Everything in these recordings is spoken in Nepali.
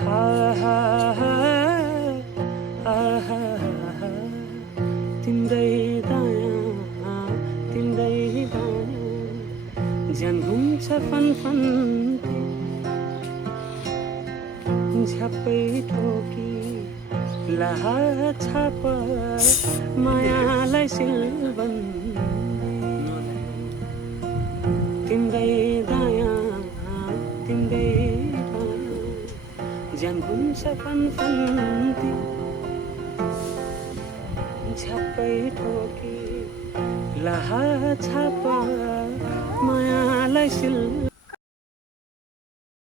हा हा हा हा तिम्रै दायाँ तिम्रै बायाँ ज्यान हुन्छ फनफन्ती झ्याप्पै ठोकी लाहा छाप मायालाई सिलबन्दी तिम्रै दायाँ तिम्रै बायाँ ज्यान हुन्छ फनफन्ती झ्याप्पै ठोकी लाहा छाप मायालाई सिल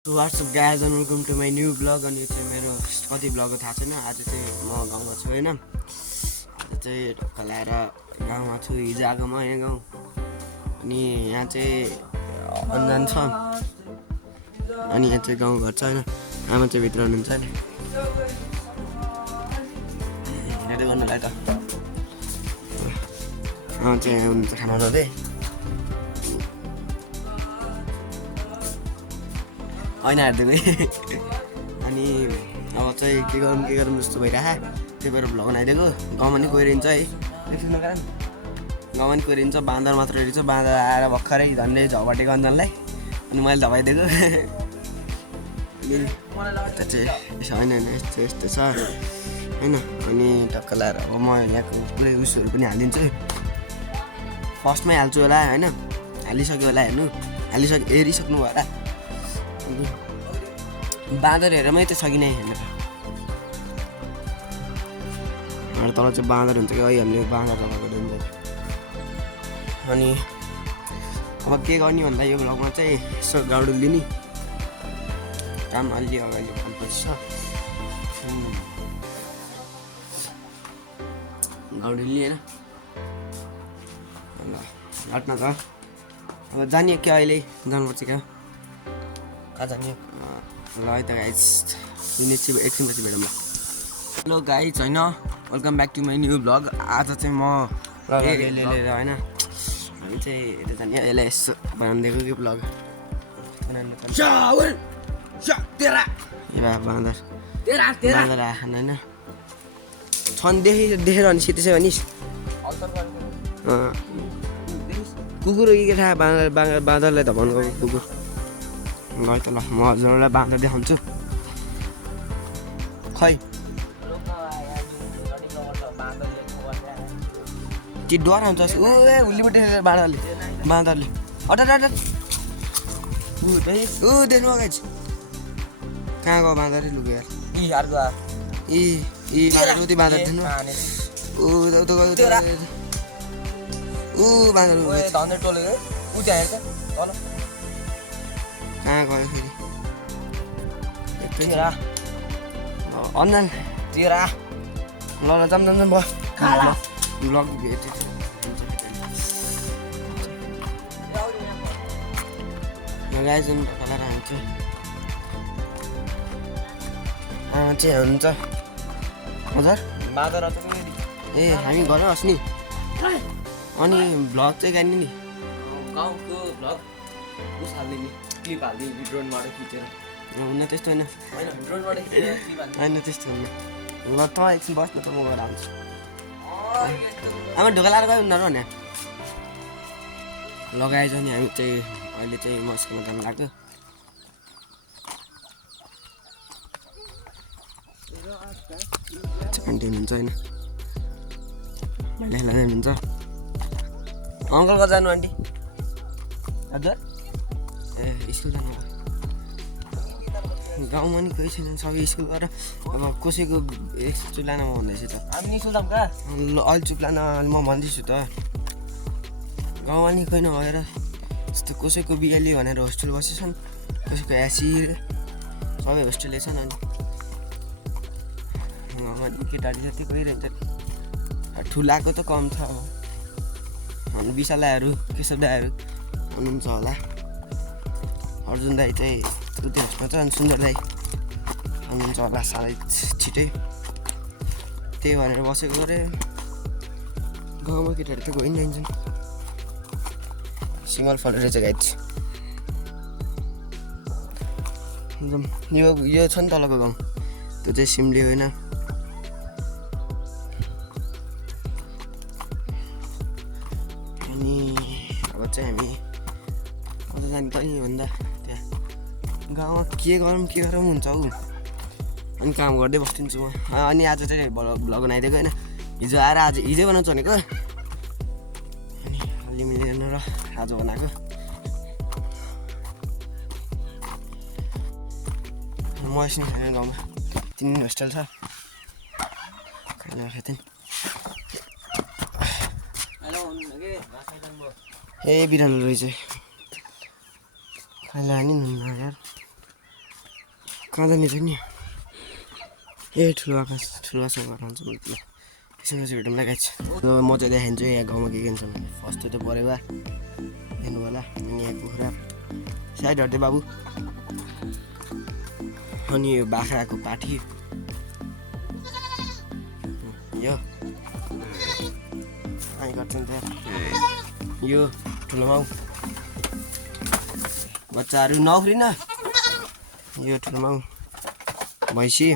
what's up guys and welcome to my new blog. अनि चाहिँ मेरो कति ब्लग थाहा छैन। आज चाहिँ म गाउँमा छु होइन। आज चाहिँ ढक्का ल्याएर गाउँमा छु। हिजो आएको म यहाँ गाउँ अनि यहाँ चाहिँ अन्जान छ अनि यहाँ चाहिँ गाउँघर छ होइन। आमा चाहिँ भित्र हुनुहुन्छ नि हेर्दै गर्नुलाई त आमा चाहिँ हुनुहुन्छ खाना बनाउँदै ऐना हेरिदिनु अनि अब चाहिँ के गरौँ जस्तो भइरहेको त्यही भएर भ्लग बनाइदिएको। गाउँमा नि कोइरिन्छ है एकछिन कारण गाउँमा नि कोइरिन्छ बाँदर मात्र हेरिन्छ। बाँदर आएर भर्खरै झन्डै झपाटेको अन्जनलाई अनि मैले धपाइदिएको अनि त्यो चाहिँ यसो होइन यस्तो छ होइन। अनि टक्क लाएर अब म यहाँको पुरै उयोहरू पनि हालिदिन्छु। फर्स्टमै हाल्छु होला होइन। हालिसक्यो होला हेरिसक्नु होला। बाँदर हेरमै त छ कि नै हेर्नु तल चाहिँ बाँदर हुन्छ कि हामीले बाँदर लगाएको दिन्छ। अनि अब के गर्ने भन्दा यो भ्लगमा चाहिँ यसो गाउडुल लिने काम अलि अगाडि गर्नुपर्छ। गाउडुल लिएन ल हट्न त अब जाने क्या अहिले जानुपर्छ क्या कहाँ जाने ल है त गाइज एकछिनपछि भेटौँ। हेलो गाइज होइन welcome back to my new blog. आज चाहिँ म लिएर होइन हामी चाहिँ यता जाने यसलाई यसो बनाइदिएको कि ब्लग बाँदर आएन होइन छन् देखेर अनि सिधै भनिस् कुकुर के थाहा बाँदरलाई त भन्नु कुकुर ल त ल म हजुरलाई बाँदर देखाउँछु खै के डराउँछ ऊ उल्लीपट्टि बाँदरले हटार ऊ देख्नु गाइज कहाँ गयो बाँदरै लुग्यो यार बाँदर बाँदर देख्नु ऊ बाँदर कहाँ गयो फेरि अन्जान ल जाम भयो ब्लग भेट्यो गाइज कलर हान्छ चाहिँ हुन्छ हजुर बाँदर ए हामी घर अस्नि अनि भ्लग चाहिँ गर्ने नि गाउँको भ्लग उस हाल्ने नि क्लिप हालिदिने ड्रोनबाट खिचेर हुन्न त्यस्तो होइन होइन त्यस्तो होइन ल त एकछिन बस्नु त म गएर आउँछु आमा ढोका लाएर गयो उनीहरू भने लगाएछ नि हामी चाहिँ अहिले चाहिँ मस्कोमा जानु लाग्यो आन्टी हुनुहुन्छ होइन भाइलाई जानुहुन्छ अङ्कल कता जानु आन्टी हजुर ए स्कुल जानु गाउँमा नि कोही छैन सबै स्कुल गएर अब कसैको चुलाना म भन्दैछु त हामी नि स्कुल जाऊँ कहाँ अहिले चुप्लाना म भन्दैछु त गाउँमा नि कोही नभएर यस्तो कसैको बिहाली भनेर होस्टेल बसेछन् कसैको एसी सबै होस्टेलै छन्। अनि गाउँमा केटाहरू जति कोही रहन्छ ठुलाको त कम छ अब विशाल दाईहरू केशव दाईहरू हुनुहुन्छ होला। अर्जुन दाई चाहिँ उति होस्टमा छ अनि सुन्दर दाई हुनुहुन्छ होला साह्रै छिटै त्यही भनेर बसेको गरे गाउँमा केटाहरू त गइ जान्छन् सिङ्गल फल रहेछ गाइज यो छ नि तलको गाउँ त्यो चाहिँ सिमले होइन अनि अब चाहिँ हामी अझ जाने त नि भन्दा त्यहाँ गाउँमा के गरौँ हुन्छ हौ अनि काम गर्दै बस्दिन्छु म अनि आज चाहिँ भ्लग बनाइदिएको होइन हिजो आएर हिजै बनाउँछु भनेको अनि अलि मिलेन र आज बनाएको म यसो खाने गाउँमा 3 दिन होस्टेल छ खाना खाएको ए बिरालो रहेछ खाना हानी यार कहाँ जाने छ नि ए ठुलो आकाश घर हुन्छ मतलब त्यसमा चाहिँ भेटौँला गाइस म चाहिँ देखाइदिन्छु यहाँ गाउँमा के हुन्छ भने फर्स्ट त परेवा हेर्नु होला अनि यहाँ कुखुरा साइड हट्दै बाबु अनि यो बाख्राको पाठी यो आइ गर्छ नि त यो ठुलो माउ बच्चाहरू नउफ्रिन यो ठुलो माउ भैँसी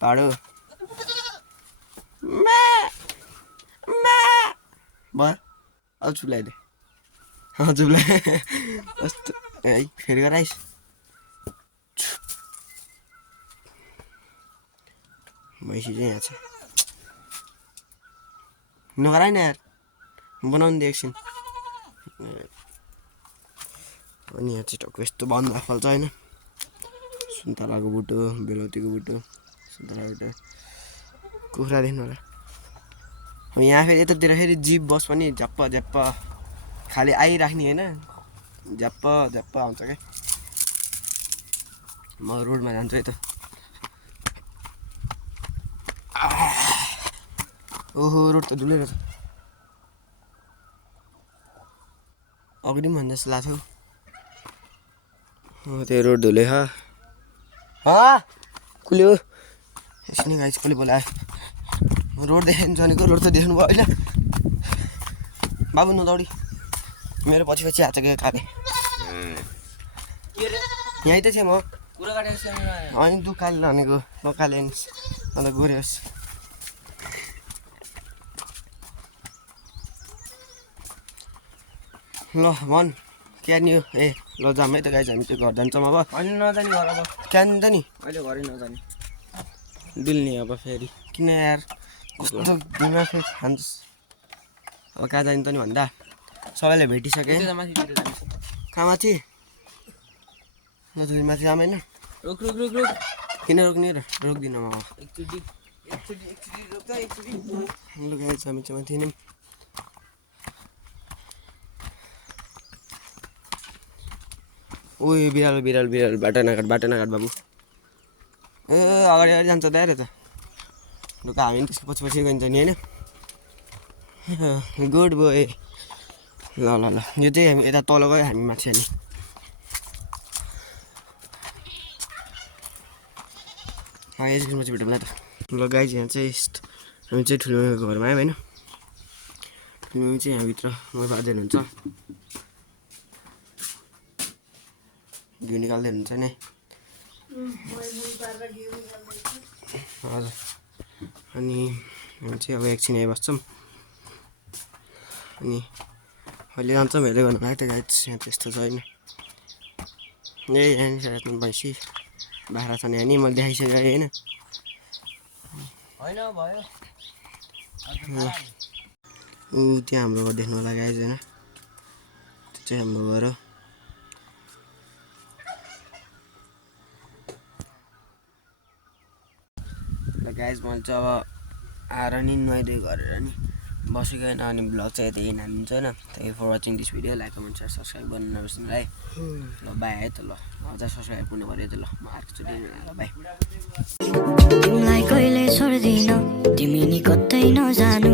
पाडो भयो अब चुलाइदे चुला कस्तो है फेरि गराइस भैँसी चाहिँ यहाँ छ नगराइ न यार बनाउनु दे एकछिन अनि यहाँ चाहिँ टक्क यस्तो बन्दा फल्छ होइन सुन्तलाको बुटो बेलौतीको बुटो सुन्तलाको बुटो कुखुरा देख्नु होला यहाँ फेरि यतातिर फेरि जिप बस पनि झ्याप्प झ्याप्प खालि आइराख्ने होइन झ्याप्प झ्याप्प आउँछ क्या म रोडमा जान्छु है त ओहो रोड त धुलै रहेछ अगाडि पनि भन्दा जस्तो लाग्छ हौ त्यो रोड धुलै कुल्यो यसले गाइस कसले बोलायो रोड देखाइन्छ भनेको रोड त देख्नु भयो होइन बाबु नदौडी मेरो पछि पछि हात के काले यहीँ त थिएँ म अनि दुखाले भनेको नकाले अन्त गऱ्योस् ल भन् क्या नि हो ए ल जाऊँ है त गाइस हामी चाहिँ घर जान्छौँ अब अहिले नजाने घर अब क्या नि त नि अहिले घरै नजाने डुल्ने अब फेरि किन यार कस्तो दिमाग खान्छ अब कहाँ जाने त नि भन्दा सबैलाई भेटिसकेँ कहाँ माथि ल दुई माथि जाऊँ होइन रुक किन रोक्ने र रोक्दिनँ म ल गाइस हामी चाहिँ माथि नै ओइ बिरालो बाटो नकाट बाबु ए अगाडि जान्छ त यार त ढुक्क हामी त्यसको पछि गइन्छ नि होइन गुड बोय ल यो चाहिँ हामी यता तल गयो हामी माथि अनि यसको पछि भेटौँ ल त ल गाइस यहाँ चाहिँ हामी चाहिँ ठुलो घरमा आयौँ होइन ठुलो चाहिँ यहाँभित्र म बाजे हुनुहुन्छ घिउ निकाल्दै हुनुहुन्छ नि हजुर अनि हामी चाहिँ अब एकछिन आइबस्छौँ अनि अहिले जान्छौँ हेर्दै गर्नु लाग्यो त गाइस यहाँ त्यस्तो छ होइन यहीँ सायद भैँसी बाख्रा छ नि अनि मैले देखाइसकेँ होइन भयो ऊ त्यहाँ हाम्रो घर देख्नु होला गाइस होइन त्यो चाहिँ हाम्रो घर हो गाइस मैले चाहिँ अब आएर नि नुहाइदियो गरेर नि बसेको होइन अनि ब्लग चाहिँ यतै हालिदिन्छ होइन thank you for watching this video like comment share subscribe गर्नु नबिर्सनु है ल बाई है त ल अझ सब्सक्राइब गर्नु पऱ्यो त ल म अर्कोचोटि ल बाई तिमीलाई कहिले छोड्दिन तिमी नि कतै नजानु